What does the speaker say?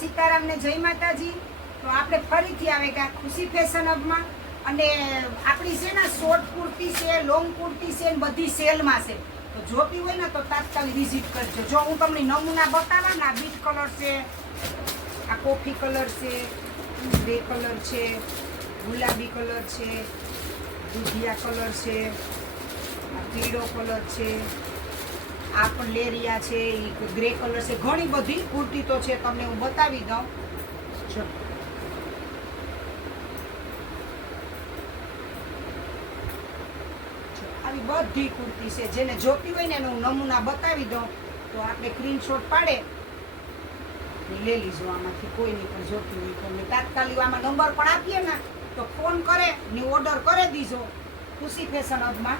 સીતારામ ને જય માતાજી. તો આપણે ફરીથી આવે કે ખુશી ફેશન હબમાં અને આપણી છે ને શોર્ટ કુર્તી છે લોંગ કુર્તી છે ને બધી સેલમાં છે. તો જોતી હોય ને તો તાત્કાલિક વિઝિટ કરજો. જો હું તમને નમૂના બતાવવા ને આ બીટ કલર છે, આ કોફી કલર છે ગ્રે કલર છે, ગુલાબી કલર છે, દૂધિયા કલર છે પીળો કલર છે આ પણ લેરિયા છે એ ગ્રે કલર છે. ઘણી બધી કુર્તી તો છે, તમને હું બતાવી દઉં. જો. આવી બધી કુર્તી છે, જેને જોતી હોય ને એનો હું નમૂના બતાવી દઉં, તો આપણે સ્ક્રીનશોટ પાડે. લઈ લીજો આમાંથી, કોઈની પણ જોતી હોય, તમને તાત્કાલિક આમાં નંબર પણ આપીએ ને, તો ફોન કરે ને ઓર્ડર કરી દીજો. ખુશી ફેશન હબમાં